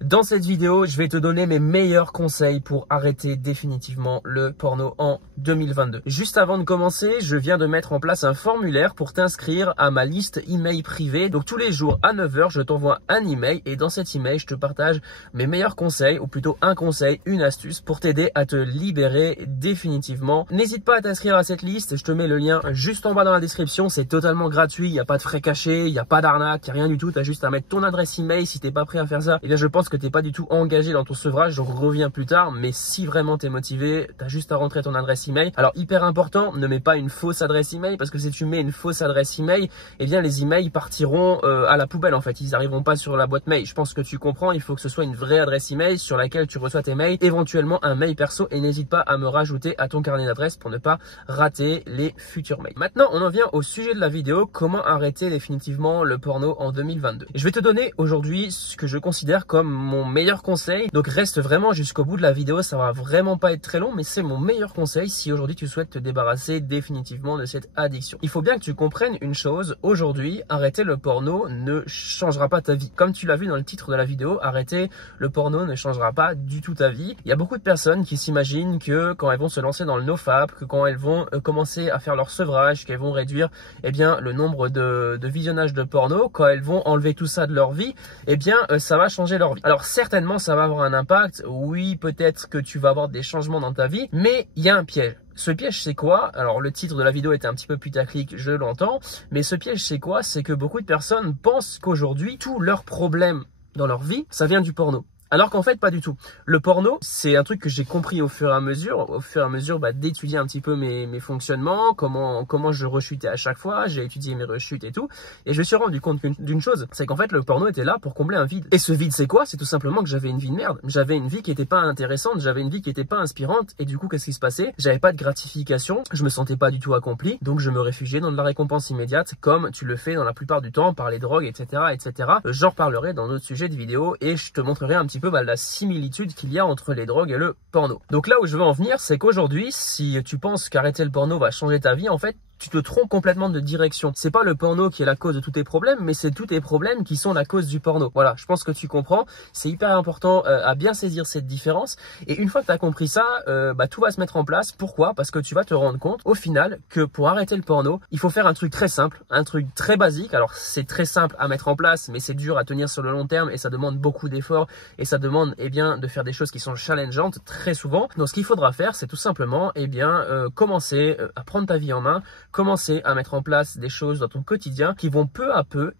Dans cette vidéo, je vais te donner mes meilleurs conseils pour arrêter définitivement le porno en 2022. Juste avant de commencer, je viens de mettre en place un formulaire pour t'inscrire à ma liste email privée. Donc tous les jours à 9 h, je t'envoie un email et dans cet email, je te partage mes meilleurs conseils ou plutôt un conseil, une astuce pour t'aider à te libérer définitivement. N'hésite pas à t'inscrire à cette liste, je te mets le lien juste en bas dans la description. C'est totalement gratuit, il n'y a pas de frais cachés, il n'y a pas d'arnaque, il n'y a rien du tout. Tu as juste à mettre ton adresse email. Si t'es pas prêt à faire ça, eh bien je pense que t'es pas du tout engagé dans ton sevrage, donc reviens plus tard. Mais si vraiment t'es motivé, t'as juste à rentrer ton adresse email. Alors hyper important, ne mets pas une fausse adresse email, parce que si tu mets une fausse adresse email, eh bien les emails partiront à la poubelle en fait, ils n'arriveront pas sur la boîte mail. Je pense que tu comprends, il faut que ce soit une vraie adresse email sur laquelle tu reçois tes mails, éventuellement un mail perso, et n'hésite pas à me rajouter à ton carnet d'adresses pour ne pas rater les futurs mails. Maintenant on en vient au sujet de la vidéo, comment arrêter définitivement le porno en 2022. Je vais te donner aujourd'hui ce que je considère comme mon meilleur conseil, donc reste vraiment jusqu'au bout de la vidéo, ça va vraiment pas être très long, mais c'est mon meilleur conseil si aujourd'hui tu souhaites te débarrasser définitivement de cette addiction. Il faut bien que tu comprennes une chose, aujourd'hui, arrêter le porno ne changera pas ta vie. Comme tu l'as vu dans le titre de la vidéo, arrêter le porno ne changera pas du tout ta vie. Il y a beaucoup de personnes qui s'imaginent que quand elles vont se lancer dans le nofap, que quand elles vont commencer à faire leur sevrage, qu'elles vont réduire le nombre de visionnages de porno, quand elles vont enlever tout ça de leur vie, ça va changer leur vie. Alors certainement ça va avoir un impact, oui peut-être que tu vas avoir des changements dans ta vie, mais il y a un piège. Ce piège c'est quoi? Alors le titre de la vidéo était un petit peu putaclic, je l'entends, mais ce piège c'est quoi? C'est que beaucoup de personnes pensent qu'aujourd'hui tous leurs problèmes dans leur vie, ça vient du porno. Alors qu'en fait, pas du tout. Le porno, c'est un truc que j'ai compris au fur et à mesure d'étudier un petit peu mes fonctionnements, comment je rechutais à chaque fois, j'ai étudié mes rechutes et tout, et je me suis rendu compte d'une chose, c'est qu'en fait, le porno était là pour combler un vide. Et ce vide, c'est quoi? C'est tout simplement que j'avais une vie de merde. J'avais une vie qui était pas intéressante, j'avais une vie qui était pas inspirante, et du coup, qu'est-ce qui se passait? J'avais pas de gratification, je me sentais pas du tout accompli, donc je me réfugiais dans de la récompense immédiate, comme tu le fais dans la plupart du temps par les drogues, etc., etc. J'en reparlerai dans d'autres sujets de vidéo, et je te montrerai un petit peu la similitude qu'il y a entre les drogues et le porno. Donc là où je veux en venir, c'est qu'aujourd'hui, si tu penses qu'arrêter le porno va changer ta vie, en fait, tu te trompes complètement de direction. C'est pas le porno qui est la cause de tous tes problèmes, mais c'est tous tes problèmes qui sont la cause du porno. Voilà, je pense que tu comprends. C'est hyper important à bien saisir cette différence. Et une fois que tu as compris ça, tout va se mettre en place. Pourquoi? Parce que tu vas te rendre compte, au final, que pour arrêter le porno, il faut faire un truc très simple, un truc très basique. Alors, c'est très simple à mettre en place, mais c'est dur à tenir sur le long terme et ça demande beaucoup d'efforts et ça demande, de faire des choses qui sont challengeantes très souvent. Donc, ce qu'il faudra faire, c'est tout simplement, commencer à prendre ta vie en main, commencer à mettre en place des choses dans ton quotidien qui vont peu à peu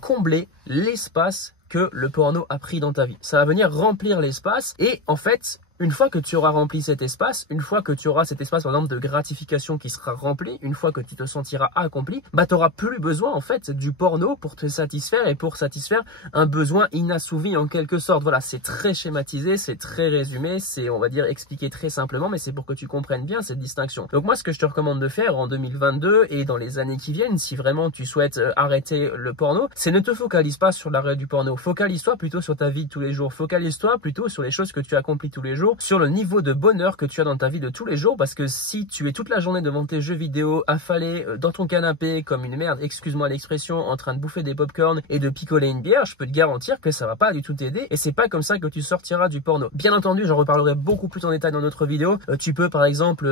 combler l'espace que le porno a pris dans ta vie. Ça va venir remplir l'espace et en fait, une fois que tu auras rempli cet espace, une fois que tu auras cet espace par exemple de gratification qui sera rempli, une fois que tu te sentiras accompli, tu n'auras plus besoin en fait du porno pour te satisfaire et pour satisfaire un besoin inassouvi en quelque sorte. Voilà, c'est très schématisé, c'est très résumé, c'est on va dire expliqué très simplement, mais c'est pour que tu comprennes bien cette distinction. Donc moi ce que je te recommande de faire en 2022 et dans les années qui viennent, si vraiment tu souhaites arrêter le porno, c'est ne te focalise pas sur l'arrêt du porno, focalise-toi plutôt sur ta vie de tous les jours, focalise-toi plutôt sur les choses que tu accomplis tous les jours, sur le niveau de bonheur que tu as dans ta vie de tous les jours, parce que si tu es toute la journée devant tes jeux vidéo, affalé dans ton canapé comme une merde, excuse-moi l'expression, en train de bouffer des popcorn et de picoler une bière, je peux te garantir que ça va pas du tout t'aider et c'est pas comme ça que tu sortiras du porno. Bien entendu, j'en reparlerai beaucoup plus en détail dans notre vidéo. Tu peux par exemple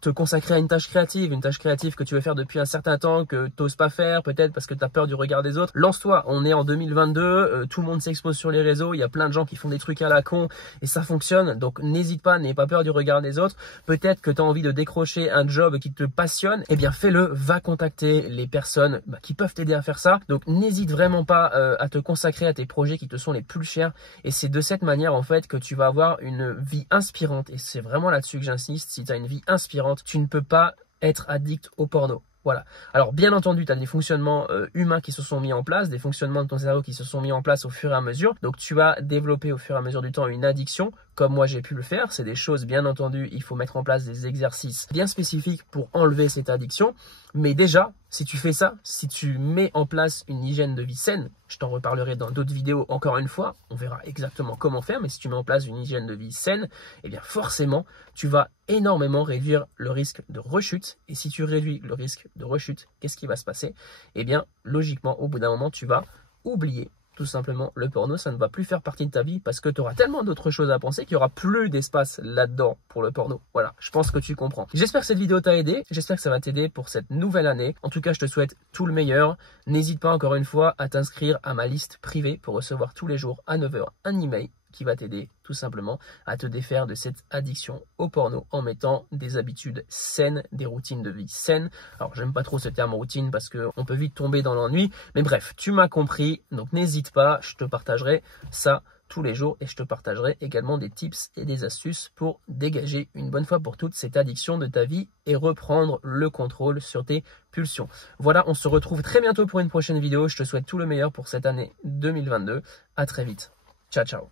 te consacrer à une tâche créative que tu veux faire depuis un certain temps, que t'oses pas faire, peut-être parce que tu as peur du regard des autres. Lance-toi, on est en 2022, tout le monde s'expose sur les réseaux, il y a plein de gens qui font des trucs à la con et ça fonctionne, donc n'hésite pas, n'aie pas peur du regard des autres. Peut-être que tu as envie de décrocher un job qui te passionne, fais-le, va contacter les personnes qui peuvent t'aider à faire ça. Donc n'hésite vraiment pas à te consacrer à tes projets qui te sont les plus chers et c'est de cette manière en fait que tu vas avoir une vie inspirante et c'est vraiment là-dessus que j'insiste. Si tu as une vie inspirante, tu ne peux pas être addict au porno. Voilà. Alors bien entendu, tu as des fonctionnements humains qui se sont mis en place, des fonctionnements de ton cerveau qui se sont mis en place au fur et à mesure. Donc tu vas développer au fur et à mesure du temps une addiction, comme moi j'ai pu le faire. C'est des choses, bien entendu, il faut mettre en place des exercices bien spécifiques pour enlever cette addiction. Mais déjà, si tu fais ça, si tu mets en place une hygiène de vie saine, je t'en reparlerai dans d'autres vidéos encore une fois, on verra exactement comment faire, mais si tu mets en place une hygiène de vie saine, forcément, tu vas énormément réduire le risque de rechute. Et si tu réduis le risque de rechute, qu'est-ce qui va se passer? Logiquement, au bout d'un moment, tu vas oublier tout simplement, le porno, ça ne va plus faire partie de ta vie parce que tu auras tellement d'autres choses à penser qu'il n'y aura plus d'espace là-dedans pour le porno. Voilà, je pense que tu comprends. J'espère que cette vidéo t'a aidé, j'espère que ça va t'aider pour cette nouvelle année. En tout cas, je te souhaite tout le meilleur. N'hésite pas encore une fois à t'inscrire à ma liste privée pour recevoir tous les jours à 9 h un email qui va t'aider tout simplement à te défaire de cette addiction au porno en mettant des habitudes saines, des routines de vie saines. Alors j'aime pas trop ce terme routine parce qu'on peut vite tomber dans l'ennui, mais bref, tu m'as compris, donc n'hésite pas, je te partagerai ça tous les jours et je te partagerai également des tips et des astuces pour dégager une bonne fois pour toutes cette addiction de ta vie et reprendre le contrôle sur tes pulsions. Voilà, on se retrouve très bientôt pour une prochaine vidéo. Je te souhaite tout le meilleur pour cette année 2022. À très vite. Ciao, ciao.